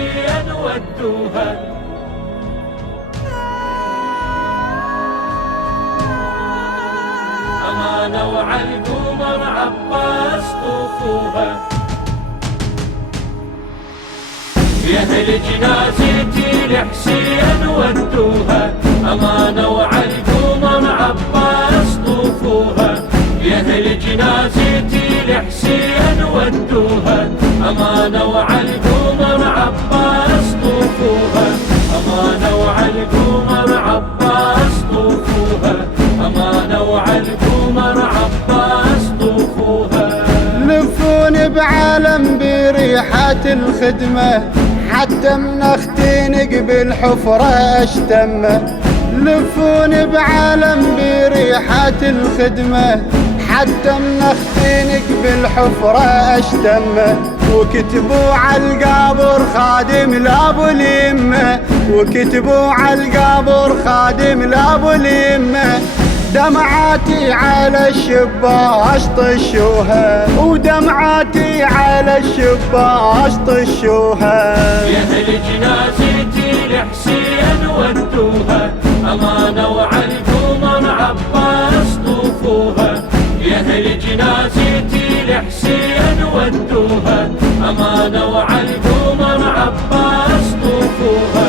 لحسين ودوها. أمانة وعالقمر عباس طوفوها. يا أهل جنازتي لحسين ودوها. أمانة وعالقمر عباس طوفوها. يا أهل جنازتي لحسين ودوها. أمانة وعالقمر عباس طوفوها. أمانة وعالقمر عباس طوفوها. أمانة وعالقمر عباس طوفوها. لفوني بعالم بريحة الخدمة، حتى من اختينق بالحفرة اشتمه. لفوني بعالم بريحة الخدمة، حتى من اختينق بالحفرة اشتمه. وكتبوا عالقبر خادم لابو اليمه، وكتبوا عالقبر خادم لابو اليمه. دمعاتي على الشباش طشوها، ودمعاتي على الشباش طشوها. يا أهل جنازتي لحسين ودوها. أمانة وعالقمر عباس طوفوها. يا أهل جنازتي لحسين ودوها. أمانة وعالقمر عباس طوفوها.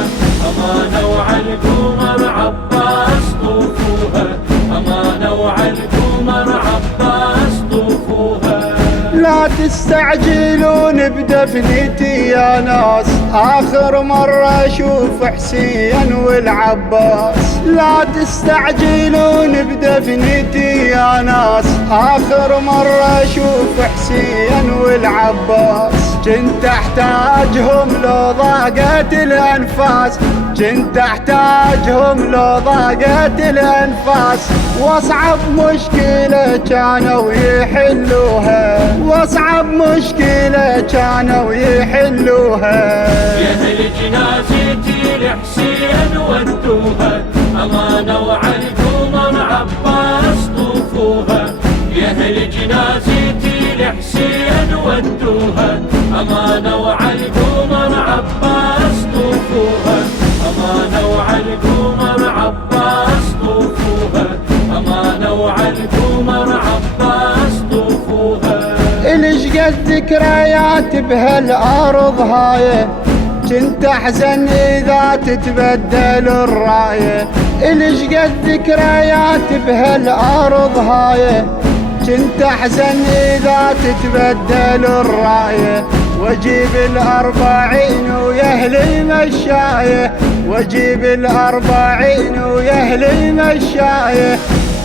أمانة وعالقمر عباس طوفوها. أمانة وعالقمر عباس طوفوها. لا تستعجلون بدفنتي يا ناس، آخر مرة أشوف حسين والعباس. لا تستعجلون بدفنتي يا ناس، آخر مرة أشوف حسين والعباس. كنت أحتاجهم لو ضاقت الأنفاس، كنت أحتاجهم لو ضاقت الأنفاس. واصعب مشكلة كانوا يحلوها، واصعب مشكلة كانوا يحلوها. يا أهل جنازتي لحسين ودوها. أمانة وعالقمر عباس طوفوها. يا أهل جنازتي لحسين ودوها. أمانة وعالقمر عباس طوفوها. أمانة وعالقمر عباس طوفوها. أمانة وعالقمر عباس طوفوها. إلش قد ذكريات بهالأرض هاي، كنت أحزن إذا تتبدل الراية. إلش قد ذكريات بهالأرض هاي، كنت أحزن إذا تتبدل الراية. واجيب الأربعين ويا أهل المشاية، واجيب الأربعين ويا أهل المشاية.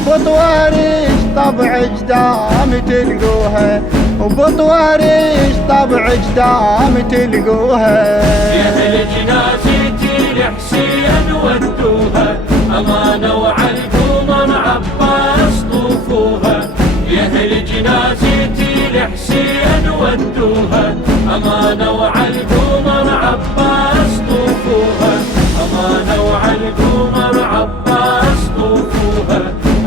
بطواريش طبع جدام تلقوها، وبطواريش طبع جدام تلقوها. يا أهل جنازتي لحسين ودوها. أمانة وعالقمر عباس طوفوها. يا أهل جنازتي لحسين ودوها. أمانة وعالقمر عباس طوفوها. أمانة وعالقمر عباس طوفوها.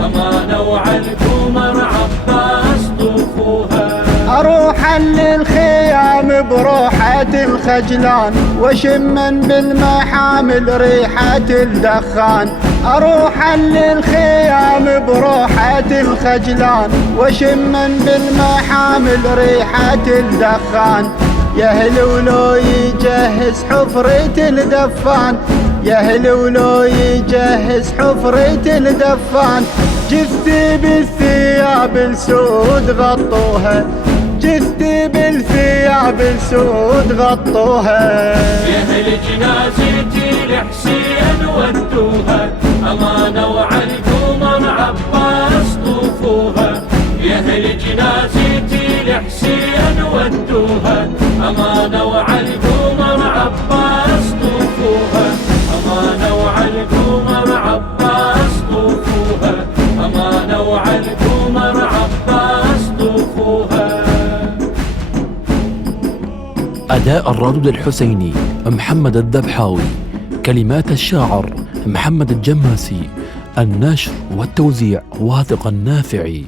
أمانة وعالقمر عباس طوفوها. أروح للخيام بروحة الخجلان، وشمن بالمحامل ريحة الدخان. أروح للخيام بروحة الخجلان، وشمن بالمحامل ريحة الدخان. يا أهل ولو يجهز حفرة الدفان، يا أهل ولو يجهز حفرة الدفان. جثتي بالثياب السود غطوها، جثتي بالثياب السود غطوها. يا أهل جنازتي لحسين ودوها. أمانة وعالقمر عباس طوفوها. يا أهل جنازتي لحسين ودوها. أمانة وعالقمر عباس طوفوها. أمانة وعالقمر عباس طوفوها. أمانة وعالقمر عباس طوفوها. أداء الردود الحسيني محمد الذبحاوي، كلمات الشاعر محمد الجماسي، النشر والتوزيع واثق النافعي.